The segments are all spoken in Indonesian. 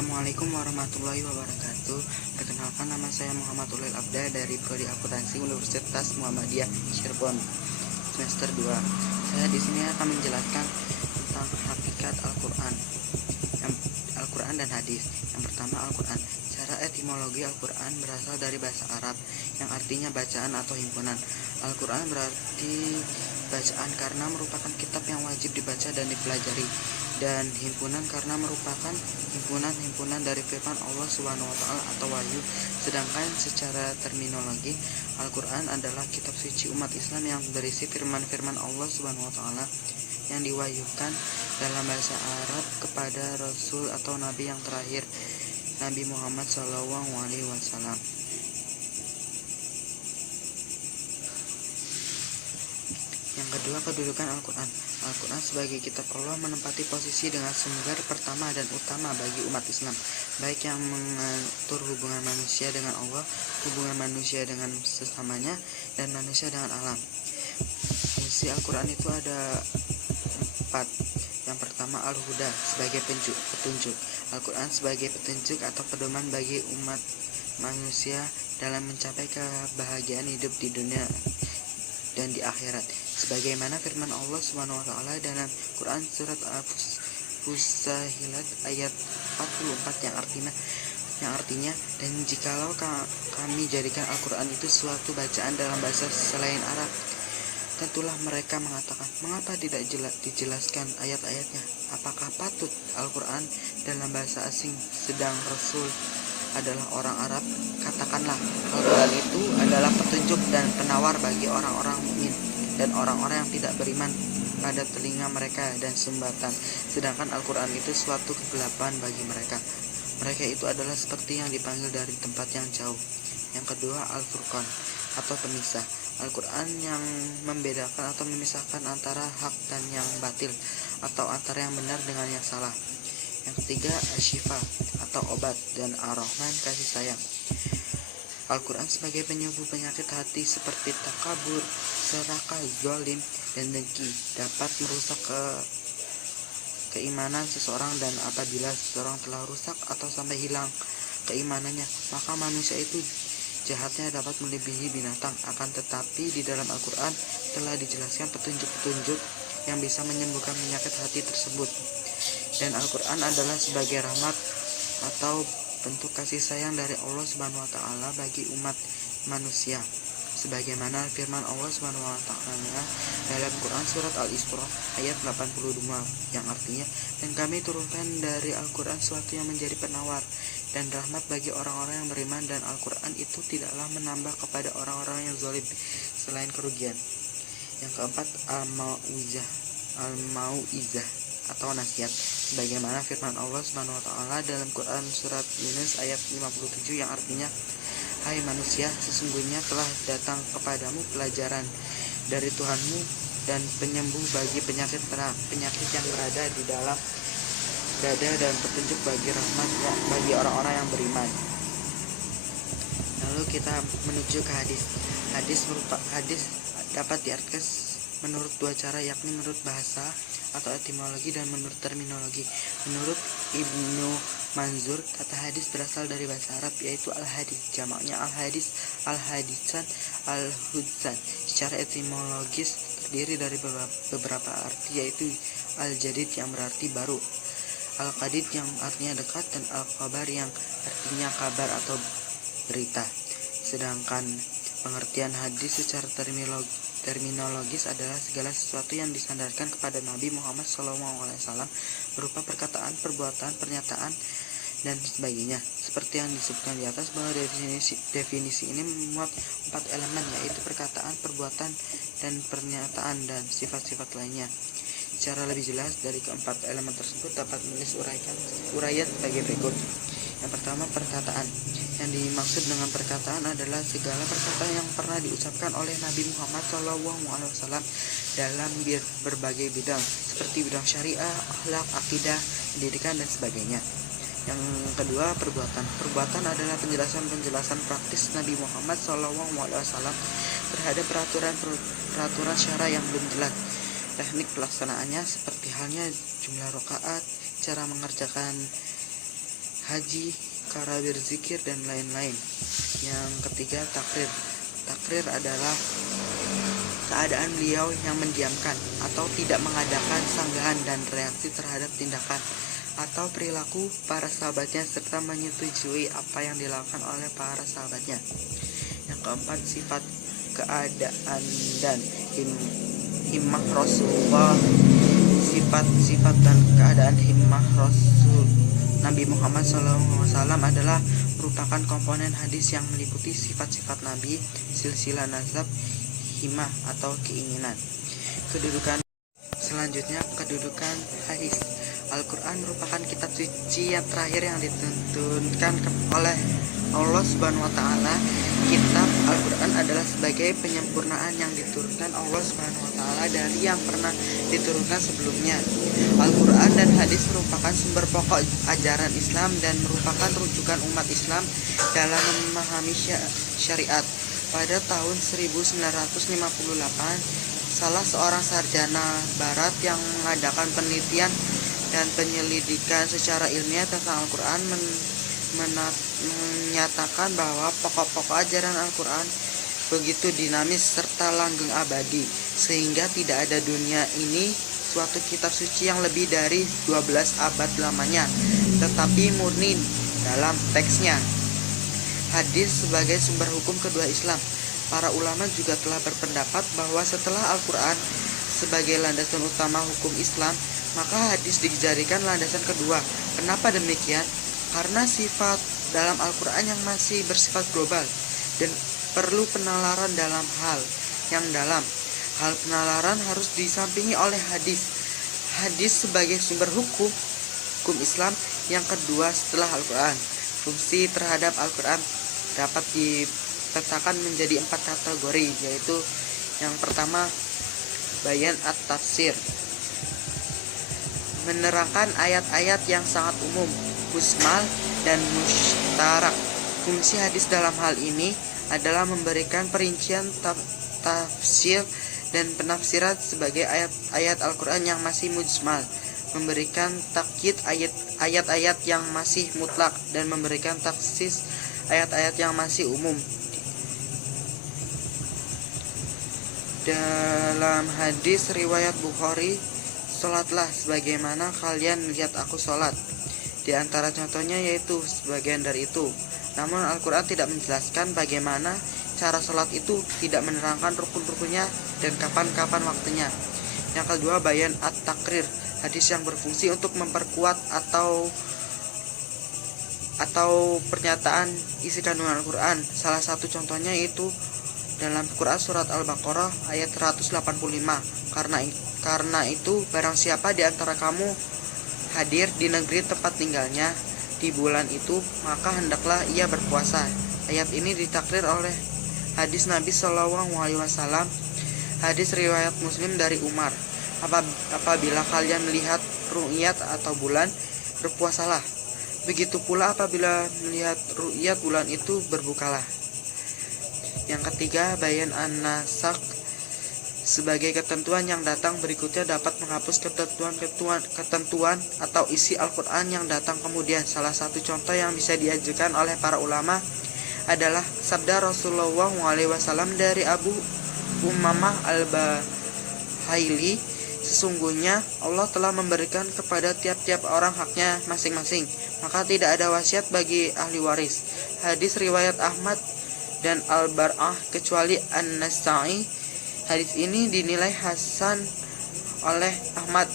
Assalamualaikum warahmatullahi wabarakatuh. Perkenalkan, nama saya Muhammad Ulil Abda dari Prodi Akuntansi Universitas Muhammadiyah Cirebon, semester 2. Saya di sini akan menjelaskan tentang hakikat Al-Qur'an. Al-Qur'an dan hadis. Yang pertama, Al-Qur'an. Secara etimologi, Al-Qur'an berasal dari bahasa Arab yang artinya bacaan atau himpunan. Al-Qur'an berarti bacaan karena merupakan kitab yang wajib dibaca dan dipelajari, dan himpunan karena merupakan himpunan dari firman Allah SWT atau wahyu. Sedangkan secara terminologi, Al-Qur'an adalah kitab suci umat Islam yang berisi firman-firman Allah SWT yang diwahyukan dalam bahasa Arab kepada Rasul atau Nabi yang terakhir, Nabi Muhammad SAW. Yang kedua, kedudukan Al-Qur'an. Al-Qur'an sebagai kitab Allah menempati posisi dengan sumber pertama dan utama bagi umat Islam, baik yang mengatur hubungan manusia dengan Allah, hubungan manusia dengan sesamanya, dan manusia dengan alam. Fungsi Al-Qur'an itu ada 4. Yang pertama, Al-Huda sebagai petunjuk. Al-Qur'an sebagai petunjuk atau pedoman bagi umat manusia dalam mencapai kebahagiaan hidup di dunia dan di akhirat, sebagaimana firman Allah SWT dalam Quran surat Al-Fussilat ayat 44 yang artinya dan jikalau kami jadikan Al-Quran itu suatu bacaan dalam bahasa selain Arab, tentulah mereka mengatakan, mengapa tidak dijelaskan ayat-ayatnya? Apakah patut Al-Quran dalam bahasa asing sedang Rasul adalah orang Arab? Katakanlah, Al-Quran itu adalah petunjuk dan penawar bagi orang-orang mukmin dan orang-orang yang tidak beriman pada telinga mereka dan sumbatan, sedangkan Al-Quran itu suatu kegelapan bagi mereka. Mereka itu adalah seperti yang dipanggil dari tempat yang jauh. Yang kedua, Al-Furqan atau pemisah. Al-Quran yang membedakan atau memisahkan antara hak dan yang batil, atau antara yang benar dengan yang salah. Yang ketiga, Asy-Syifa atau obat, dan Ar-Rahman kasih sayang. Al-Quran sebagai penyembuh penyakit hati seperti takabur, serakah, zalim, dan dengki, dapat merusak keimanan seseorang, dan apabila seseorang telah rusak atau sampai hilang keimanannya, maka manusia itu jahatnya dapat melebihi binatang. Akan tetapi di dalam Al-Quran telah dijelaskan petunjuk-petunjuk yang bisa menyembuhkan penyakit hati tersebut, dan Al-Quran adalah sebagai rahmat atau bentuk kasih sayang dari Allah SWT bagi umat manusia, sebagaimana firman Allah SWT dalam Quran surat Al-Isra ayat 82 yang artinya, dan kami turunkan dari Al-Quran sesuatu yang menjadi penawar dan rahmat bagi orang-orang yang beriman, dan Al-Quran itu tidaklah menambah kepada orang-orang yang zalim selain kerugian. Yang keempat, Al-Mau'izah atau nasihat, sebagaimana firman Allah SWT dalam Quran surat Yunus ayat 57 yang artinya, hai manusia, sesungguhnya telah datang kepadamu pelajaran dari Tuhanmu dan penyembuh bagi penyakit yang berada di dalam dada, dan petunjuk bagi rahmat bagi orang-orang yang beriman. Lalu kita menuju ke hadis. Hadis dapat diartikan menurut dua cara, yakni menurut bahasa atau etimologi dan menurut terminologi. Menurut Ibnu Manzur, kata hadis berasal dari bahasa Arab, yaitu al-hadis, jamaknya al-hadis, al-hadisan, al-hudsan. Secara etimologis terdiri dari beberapa arti, yaitu al-jadid yang berarti baru, al-qadid yang artinya dekat, dan al-khabar yang artinya kabar atau berita. Sedangkan pengertian hadis secara terminologis adalah segala sesuatu yang disandarkan kepada Nabi Muhammad SAW berupa perkataan, perbuatan, pernyataan, dan sebagainya. Seperti yang disebutkan di atas, bahwa definisi ini memuat 4 elemen, yaitu perkataan, perbuatan, dan pernyataan, dan sifat-sifat lainnya. Secara lebih jelas dari keempat elemen tersebut dapat menulis uraian sebagai berikut. Yang pertama, perkataan. Yang dimaksud dengan perkataan adalah segala perkataan yang pernah diucapkan oleh Nabi Muhammad SAW dalam berbagai bidang, seperti bidang syariah, akhlak, akidah, pendidikan, dan sebagainya. Yang kedua, perbuatan. Perbuatan adalah penjelasan praktis Nabi Muhammad SAW terhadap peraturan syara yang belum jelas, teknik pelaksanaannya seperti halnya jumlah rakaat, cara mengerjakan haji, cara berzikir, dan lain-lain. Yang ketiga, takrir. Takrir adalah keadaan beliau yang mendiamkan atau tidak mengadakan sanggahan dan reaksi terhadap tindakan atau perilaku para sahabatnya serta menyetujui apa yang dilakukan oleh para sahabatnya. Yang keempat, sifat keadaan dan himmah Rasulullah. Sifat-sifat dan keadaan himmah Rasul Nabi Muhammad SAW adalah merupakan komponen hadis yang meliputi sifat-sifat Nabi, silsilah nasab, himmah atau keinginan. Selanjutnya, kedudukan hadis. Al-Quran merupakan kitab suci yang terakhir yang diturunkan oleh Allah Subhanahu wa Ta'ala. Kitab Al-Quran adalah sebagai penyempurnaan yang diturunkan Allah Subhanahu wa Ta'ala dari yang pernah diturunkan sebelumnya. Al-Quran dan hadis merupakan sumber pokok ajaran Islam dan merupakan rujukan umat Islam dalam memahami syariat. Pada tahun 1958, salah seorang sarjana barat yang mengadakan penelitian dan penyelidikan secara ilmiah tentang Al-Quran menyatakan bahwa pokok-pokok ajaran Al-Quran begitu dinamis serta langgeng abadi, sehingga tidak ada dunia ini suatu kitab suci yang lebih dari 12 abad lamanya, tetapi murni dalam teksnya. Hadis sebagai sumber hukum kedua Islam. Para ulama juga telah berpendapat bahwa setelah Al-Quran sebagai landasan utama hukum Islam, maka hadis dijadikan landasan kedua. Kenapa demikian? Karena sifat dalam Al-Quran yang masih bersifat global dan perlu penalaran dalam hal yang dalam. Hal penalaran harus disampingi oleh hadis. Hadis sebagai sumber hukum Islam yang kedua setelah Al-Quran. Fungsi terhadap Al-Quran dapat dipetakan menjadi 4 kategori, yaitu yang pertama, bayan at-tafsir, menerangkan ayat-ayat yang sangat umum, mujmal dan mustarak. Fungsi hadis dalam hal ini adalah memberikan perincian tafsir dan penafsiran sebagai ayat-ayat Al-Quran yang masih mujmal, memberikan takyid ayat-ayat yang masih mutlak, dan memberikan taksis ayat-ayat yang masih umum. Dalam hadis riwayat Bukhari, "Sholatlah sebagaimana kalian melihat aku sholat." Di antara contohnya yaitu sebagian dari itu. Namun Al-Quran tidak menjelaskan bagaimana cara sholat itu, tidak menerangkan rukun-rukunnya dan kapan-kapan waktunya. Yang kedua, bayan at-takrir, hadis yang berfungsi untuk memperkuat atau pernyataan isi kandungan Al-Quran. Salah satu contohnya itu dalam Quran surat Al-Baqarah ayat 185. Karena itu barang siapa di antara kamu hadir di negeri tempat tinggalnya di bulan itu, maka hendaklah ia berpuasa. Ayat ini ditakrir oleh hadis Nabi SAW. Hadis riwayat Muslim dari Umar, apabila kalian melihat ru'yat atau bulan, berpuasalah. Begitu pula apabila melihat ru'yat bulan itu, berbukalah. Yang ketiga, bayan an-nasak, sebagai ketentuan yang datang berikutnya dapat menghapus ketentuan atau isi Al-Quran yang datang kemudian. Salah satu contoh yang bisa diajukan oleh para ulama adalah sabda Rasulullah SAW dari Abu Umamah al-Bahaili, "Sesungguhnya Allah telah memberikan kepada tiap-tiap orang haknya masing-masing, maka tidak ada wasiat bagi ahli waris." Hadis riwayat Ahmad dan Al-Bar'ah kecuali An-Nasa'i. Hadis ini dinilai hasan oleh Ahmad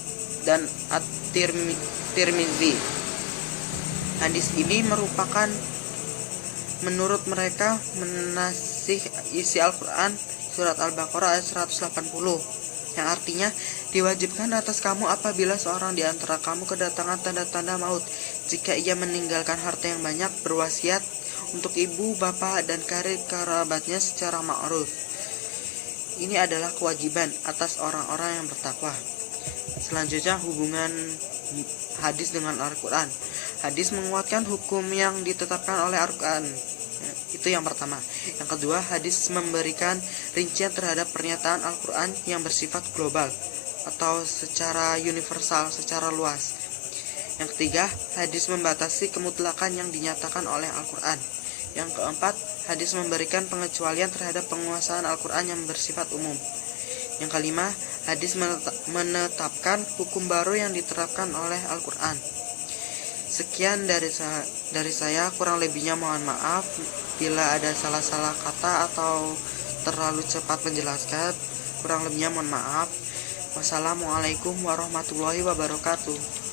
dan At-Tirmizi. Hadis ini merupakan menurut mereka menasih isi Al-Quran surat Al-Baqarah ayat 180, yang artinya diwajibkan atas kamu apabila seorang di antara kamu kedatangan tanda-tanda maut, jika ia meninggalkan harta yang banyak, berwasiat untuk ibu, bapak, dan kerabatnya secara ma'ruf. Ini adalah kewajiban atas orang-orang yang bertakwa. Selanjutnya, hubungan hadis dengan Al-Quran. Hadis menguatkan hukum yang ditetapkan oleh Al-Quran. Itu yang pertama. Yang kedua, hadis memberikan rincian terhadap pernyataan Al-Quran yang bersifat global atau secara universal, secara luas. Yang ketiga, hadis membatasi kemutlakan yang dinyatakan oleh Al-Quran. Yang keempat, hadis memberikan pengecualian terhadap penguasaan Al-Quran yang bersifat umum. Yang kelima, hadis menetapkan hukum baru yang diterapkan oleh Al-Quran. Sekian dari saya, kurang lebihnya mohon maaf bila ada salah-salah kata atau terlalu cepat menjelaskan. Kurang lebihnya mohon maaf. Wassalamualaikum warahmatullahi wabarakatuh.